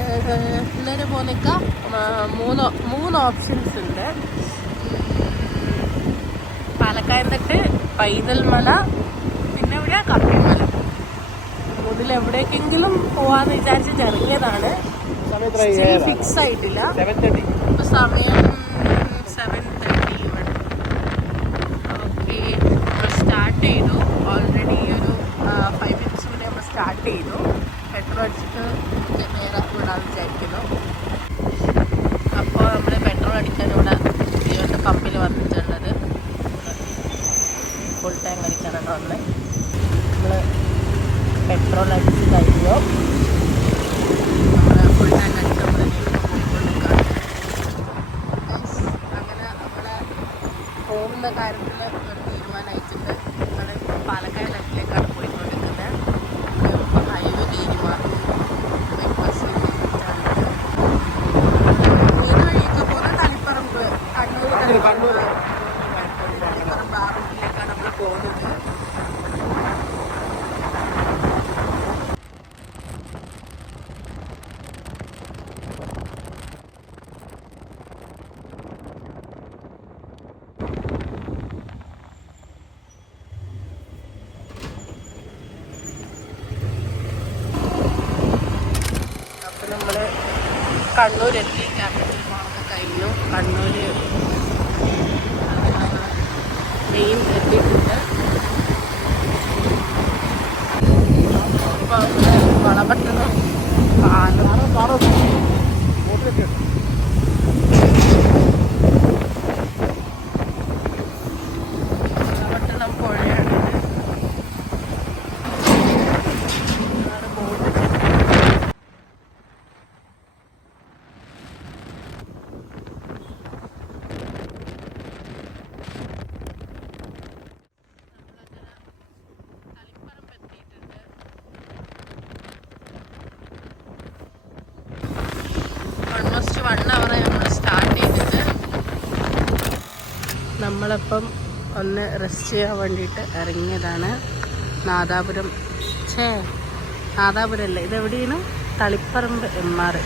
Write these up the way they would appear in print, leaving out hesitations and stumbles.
എല്ലാവരും പോന്നേക്ക മൂന്ന് ഓപ്ഷൻസ് ഉണ്ട്. പാലക്കായന്തട്ട്, പൈതൽമല, പിന്നെ ഇവിടെ കപ്പിമല. ഇതിലെവിടേക്കെങ്കിലും പോവാന്ന് വിചാരിച്ചിട്ട് ഇറങ്ങിയതാണ്. ഫിക്സ് ആയിട്ടില്ല. ഇപ്പൊ സമയം 7:30 ഇവിടെ. ഓക്കെ, നമ്മൾ സ്റ്റാർട്ട് ചെയ്തു. ഓൾറെഡി ഒരു 5 minutes മുന്നേ നമ്മൾ സ്റ്റാർട്ട് ചെയ്തു. പെട്രോൾ അടിച്ചിട്ട് നേരെ വിടാൻ വിചാരിക്കുന്നു. അപ്പോൾ നമ്മൾ പെട്രോൾ അടിക്കാൻ ഇവിടെ ജിയോൻ്റെ പമ്പിൽ വന്നിട്ടുള്ളത്. ഫുൾ ടാങ്ക് അടിക്കാനാണ് വന്നത്. നമ്മൾ പെട്രോൾ അടിച്ച് കഴിഞ്ഞു. നമ്മൾ ഫുൾ ടാങ്ക് അടിച്ച് നമ്മൾ പോയിക്കൊണ്ടിരിക്കുകയാണ്. അങ്ങനെ നമ്മളെ പോകുന്ന കാര്യത്തിൽ ഒരു തീരുമാനമായിട്ടുണ്ട്. നമ്മൾ പാലക്കാട് ലൈറ്റിലേക്കാണ് പോയിക്കൊണ്ടിരിക്കുന്നത്. ഹൈവേ കഴിഞ്ഞ് മാറി ബസ്സിലേക്ക് വഴിയൊക്കെ പോകുന്ന തളിപ്പറമ്പ്, കണ്ണൂർ തളിപ്പറമ്പ് ആ റൂട്ടിലേക്കാണ് നമ്മൾ പോകുന്നത്. നമ്മൾ കണ്ണൂരെത്തി. ക്യാപിറ്റൽ മാളൊക്കെ കഴിഞ്ഞു. കണ്ണൂർ മെയിൻ എത്തിയിട്ടുണ്ട്. ഇപ്പോൾ വളപട്ടണം വളപട്ടണം പുഴയാണ്. ഓൾമോസ്റ്റ് 1 hour നമ്മൾ സ്റ്റാർട്ട് ചെയ്തിട്ട്. നമ്മളിപ്പം ഒന്ന് റെസ്റ്റ് ചെയ്യാൻ വേണ്ടിയിട്ട് ഇറങ്ങിയതാണ്. നാദാപുരം നാദാപുരം അല്ല, ഇതെവിടെയാണ്? തളിപ്പറമ്പ് MR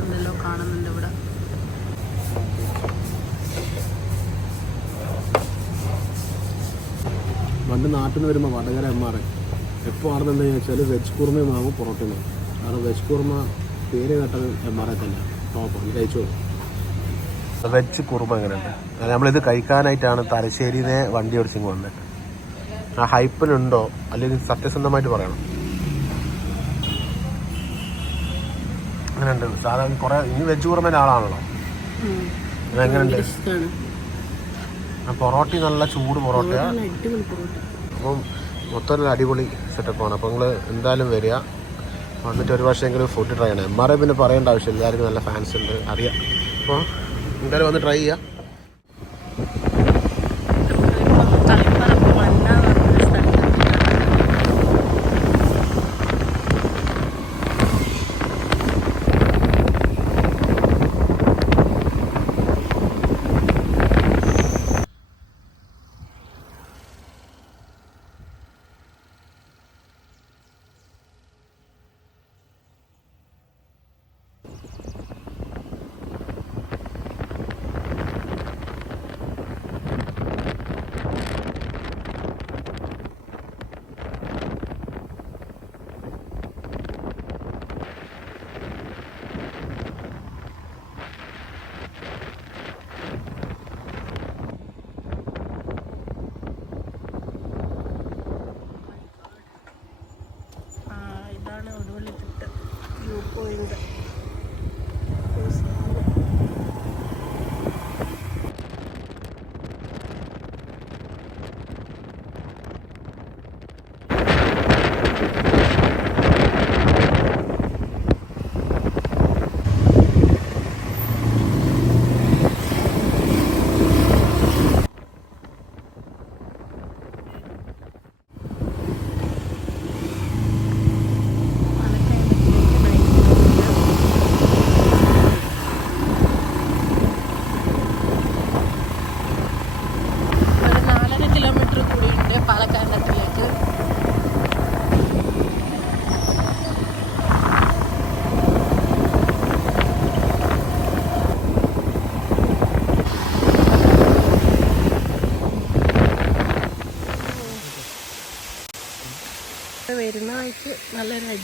എന്തെല്ലോ കാണുന്നുണ്ട് ഇവിടെ. പണ്ട് നാട്ടിൽ നിന്ന് വരുമ്പോൾ വടകര MR എപ്പോൾ ആണെന്നുണ്ടെന്ന് ചോദിച്ചാൽ വെജ് കുർമയും വാങ്ങും, പൊറോട്ടയും വാങ്ങും. കാരണം വെജ് കുർമ പേര് കേട്ടത് MR തന്നെ ടോപ്പാണ്. കഴിച്ചോ? വെജ് കുർമ എങ്ങനെയുണ്ട്? നമ്മളിത് കഴിക്കാനായിട്ടാണ് തലശ്ശേരിനെ വണ്ടി ഓടിച്ചിങ്ങ് വന്നത്. ആ ഹൈപ്പിനുണ്ടോ അല്ലെങ്കിൽ സത്യസന്ധമായിട്ട് പറയണം. അങ്ങനെയുണ്ട്. സാധാരണ കുറേ ഇനി വെജ് കുർമേൻ്റെ ആളാണല്ലോ. അതെങ്ങനെയുണ്ട്? പൊറോട്ട നല്ല ചൂട് പൊറോട്ടയാണ്. അപ്പം മൊത്തം അടിപൊളി സെറ്റപ്പാണ്. അപ്പോൾ നിങ്ങൾ എന്തായാലും വരിക, വന്നിട്ട് ഒരു വർഷമെങ്കിലും ഫുഡ് ട്രൈ ചെയ്യണം. MR പിന്നെ പറയേണ്ട ആവശ്യമില്ല, എല്ലാവർക്കും നല്ല ഫാൻസ് ഉണ്ട്, അറിയാം. അപ്പോൾ എന്തായാലും വന്ന് ട്രൈ ചെയ്യുക.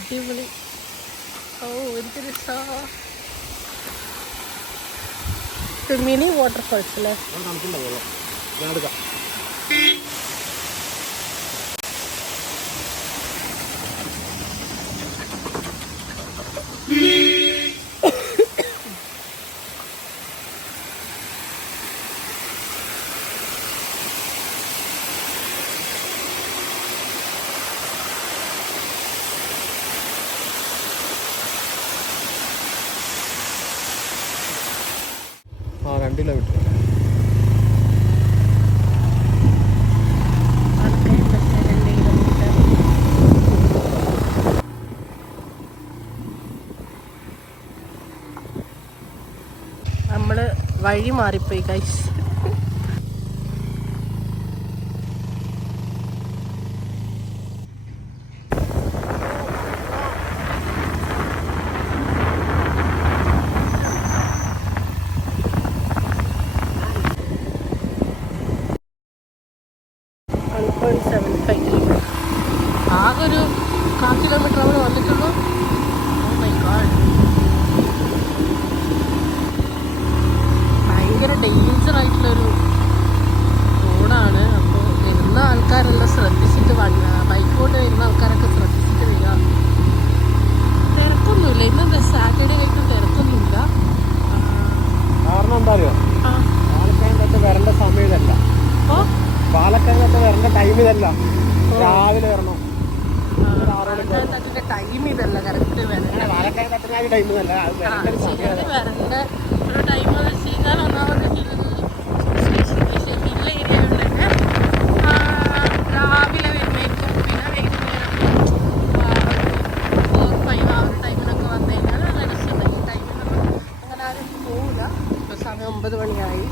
അടിപൊളി. ഓ എന്ത് രസാ. മിനി വാട്ടർഫോൾസ് അല്ലേ? ആ 2 കിലോമീറ്റർ. നമ്മള് വഴി മാറിപ്പോയി ഗൈസ്. ആകെ ഒരു 1/4 കിലോമീറ്റർ അവിടെ വന്നിട്ടുള്ളൂ. ഓ മൈ ഗോഡ്, ഭയങ്കര ഡേഞ്ചർ ആയിട്ടുള്ളൊരു റോഡാണ്. അപ്പോൾ വരുന്ന ആൾക്കാരെല്ലാം ശ്രദ്ധിച്ചിട്ട് ബൈക്ക് കൊണ്ട് വരുന്ന ആൾക്കാരൊക്കെ ശ്രദ്ധിച്ചിട്ട് വരിക. തിരക്കൊന്നുമില്ല ഇന്ന്, സാറ്റർഡേ ആയിട്ട് തിരക്കൊന്നുമില്ല. കാരണം എന്താ അറിയോ, പാലക്കയം വരേണ്ട സമയം ഇതല്ല. പാലക്കയം വരേണ്ട ടൈം ഇതല്ല, രാവിലെ വരണം. ടൈം ഇതല്ല കറക്റ്റ് വരേണ്ട ടൈം ഇതല്ല, വരേണ്ട ഒരു ടൈം എന്ന് വെച്ച് കഴിഞ്ഞാൽ ഒന്നാമത് ഹിൽ ഏരിയകളിൽ തന്നെ രാവിലെ വരുന്നതായിരിക്കും. പിന്നെ വൈകുന്നേരം 4-5 ആ ഒരു ടൈമിലൊക്കെ വന്നു കഴിഞ്ഞാൽ നല്ല രസമുണ്ട്. ഈ ടൈമിലൊന്നും അങ്ങനെ ആരും പോവില്ല. ഇപ്പോൾ സമയം 9 മണിയായി.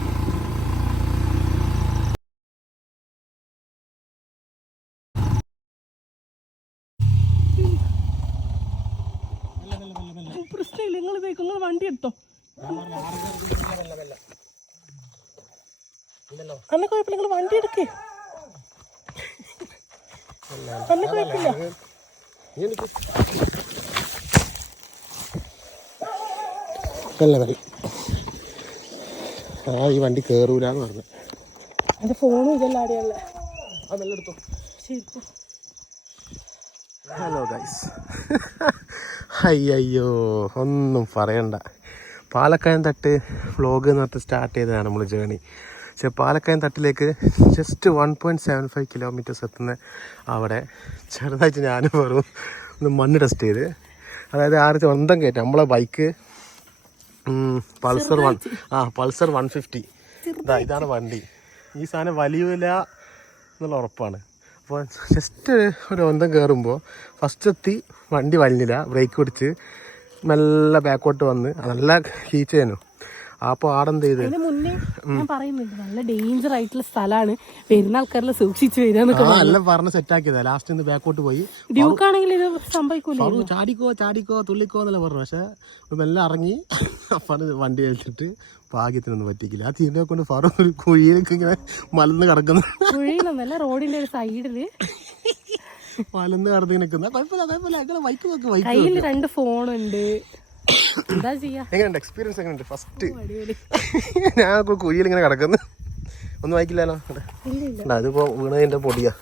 നിങ്ങൾ വണ്ടി എടുത്തോ, അന്ന കുഴപ്പമില്ല. നിങ്ങൾ വണ്ടി എടുക്കേ, അന്ന കുഴപ്പമില്ല. ഈ വണ്ടി കേറൂലെന്ന് പറഞ്ഞു. എന്റെ ഫോണും ഇതെല്ലാം ആടെയല്ല. അതെല്ലാം എടുത്തോ. ഹലോ ഗൈസ്, അയ്യോ ഒന്നും പറയണ്ട. പാലക്കയം തട്ട് വ്ലോഗ് എന്ന് പറഞ്ഞിട്ട് സ്റ്റാർട്ട് ചെയ്തതാണ് നമ്മൾ ജേണി. പക്ഷേ പാലക്കയം തട്ടിലേക്ക് ജസ്റ്റ് 1.75 കിലോമീറ്റേഴ്സ് എത്തുന്ന അവിടെ ചെറുതായിട്ട് ഞാനും വെറും ഒന്ന് മണ്ണ് ടെസ്റ്റ് ചെയ്ത്. അതായത് സ്വന്തം കയറ്റം നമ്മളെ ബൈക്ക് പൾസർ 150. ഇതാണ് വണ്ടി. ഈ സാധനം വലിയില്ല എന്നുള്ള ഉറപ്പാണ്. അപ്പോൾ ജസ്റ്റ് ഒരു ഒന്തം കയറുമ്പോൾ ഫസ്റ്റ് എത്തി വണ്ടി വലിഞ്ഞില്ല, ബ്രേക്ക് പിടിച്ച് മെല്ലെ ബാക്കോട്ട് വന്ന് നല്ല ഹീറ്റ് ചെയ്യുന്നു. അപ്പോൾ ആടെന്ത് ചെയ്ത് മുന്നേ ഞാൻ പറയുന്നുണ്ട് നല്ല ഡേഞ്ചർ ആയിട്ടുള്ള സ്ഥലമാണ്, വരുന്ന ആൾക്കാരെല്ലാം സൂക്ഷിച്ച് വരിക എല്ലാം പറഞ്ഞ് സെറ്റാക്കിയതാ. ലാസ്റ്റ് നിന്ന് ബാക്കോട്ട് പോയി. ഡ്യൂക്കാണെങ്കിൽ ഇത് സംഭവിക്കൂല, ചാടിക്കോ തുള്ളിക്കോ എന്നല്ല പറഞ്ഞു. പക്ഷെ മെല്ലെ ഇറങ്ങി അപ്പം വണ്ടി കഴിച്ചിട്ട് ഭാഗ്യത്തിനൊന്നും പറ്റിക്കില്ല. ആ തീരെ കൊണ്ട് ഫറു ഒരു കുഴിയിലേക്ക് ഇങ്ങനെ മലന്ന് കിടക്കുന്നു. കുഴിയിലൊന്നല്ല, റോഡിന്റെ ഒരു സൈഡില് മലന്ന് കിടന്ന് നിൽക്കുന്ന. കുഴപ്പമില്ല, ബൈക്ക് നോക്ക്. കയ്യിൽ 2 ഫോണുണ്ട്, എന്താ ചെയ്യാ. എങ്ങനെയുണ്ട് എക്സ്പീരിയൻസ്? എങ്ങനെയുണ്ട്? ഫസ്റ്റ് ഞാൻ കുഴിയിൽ ഇങ്ങനെ കിടക്കുന്നു, ഒന്നും വായിക്കില്ലല്ലോ. അതിപ്പോ വീണതിന്റെ പൊടിയാ.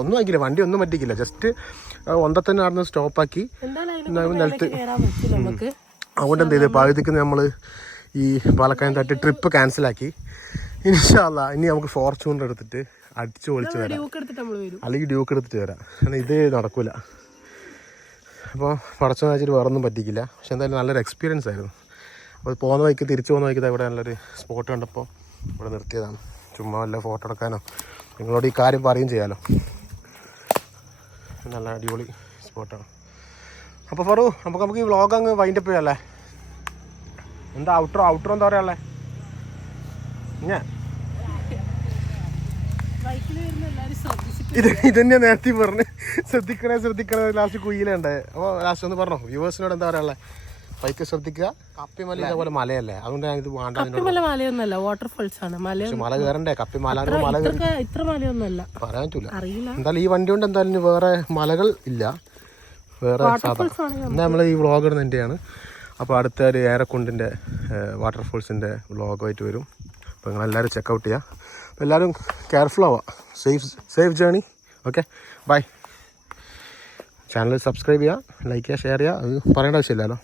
ഒന്നും വായിക്കില്ല, വണ്ടി ഒന്നും പറ്റിക്കില്ല. ജസ്റ്റ് ഒന്തത്തന്നെ നടന്ന് സ്റ്റോപ്പാക്കി നിലത്ത്. അതുകൊണ്ട് എന്ത് ചെയ്ത് പകുതിക്ക് നമ്മൾ ഈ പാലക്കയം തട്ടി ട്രിപ്പ് ക്യാൻസലാക്കി. ഇൻഷാ അല്ലാ ഇനി നമുക്ക് ഫോർച്യൂണർ എടുത്തിട്ട് അടിച്ചു പൊളിച്ച് വരാം, അല്ലെങ്കിൽ ഡ്യൂക്ക് എടുത്തിട്ട് വരാം. കാരണം ഇത് നടക്കൂല. അപ്പോൾ പടച്ചു വെച്ചിട്ട് വേറൊന്നും പറ്റിക്കില്ല. പക്ഷെ എന്തായാലും നല്ലൊരു എക്സ്പീരിയൻസ് ആയിരുന്നു. അപ്പോൾ പോകുന്ന വഴിക്ക് തിരിച്ചു പോകുന്ന വഴിക്ക് ഇവിടെ നല്ലൊരു സ്പോട്ട് കണ്ടപ്പോൾ ഇവിടെ നിർത്തിയതാണ്. ചുമ്മാ വല്ല ഫോട്ടോ എടുക്കാനോ നിങ്ങളോട് ഈ കാര്യം പറയുകയും ചെയ്യാമല്ലോ. നല്ല അടിപൊളി സ്പോട്ടാണ്. അപ്പോൾ ഫറു നമുക്ക് ഈ വ്ളോഗ് അങ്ങ് വൈൻഡപ്പ് ചെയ്യാമല്ലേ? എന്താ ഔട്ട്രോ എന്താ പറയാനുള്ളത്? ഞാൻ ഇത് തന്നെ നേരത്തെ പറഞ്ഞ് ശ്രദ്ധിക്കണേ ലാസ്റ്റ് കുയിലുണ്ട്. അപ്പോൾ ലാസ്റ്റ് ഒന്ന് പറഞ്ഞോ വ്യൂവേഴ്സിനോട് എന്താ പറയാനുള്ളത്? പൈക്ക് ശ്രദ്ധിക്കുക. കപ്പിമല ഇതേപോലെ മലയല്ലേ, അതുകൊണ്ട് ഞാൻ ഇത് വേണ്ട. കപ്പിമല മലയൊന്നുമല്ല, വാട്ടർഫോൾസ് ആണ്. മല കയറണ്ടേ? കപ്പിമല മല ഇത്ര മലയൊന്നുമല്ല, പറയാൻ പറ്റൂല. അറിയില്ല. എന്തായാലും ഈ വണ്ടി കൊണ്ട് എന്തായാലും വേറെ മലകൾ ഇല്ല, വേറെ എന്നാ നമ്മൾ ഈ വ്ളോഗ് ഇടുന്ന എൻ്റെയാണ്. അപ്പോൾ അടുത്ത ഒരു ഏറെക്കുണ്ടിൻ്റെ വാട്ടർഫോൾസിൻ്റെ വ്ളോഗായിട്ട് വരും. അപ്പോൾ നിങ്ങളെല്ലാവരും ചെക്കൗട്ട് ചെയ്യുക. അപ്പോൾ എല്ലാവരും കെയർഫുൾ ആവുക. Safe journey. Okay, bye. Channel subscribe ചെയ്യുക, ലൈക്ക് ചെയ്യുക, ഷെയർ ചെയ്യുക. അത് പറയേണ്ട ആവശ്യമില്ലല്ലോ.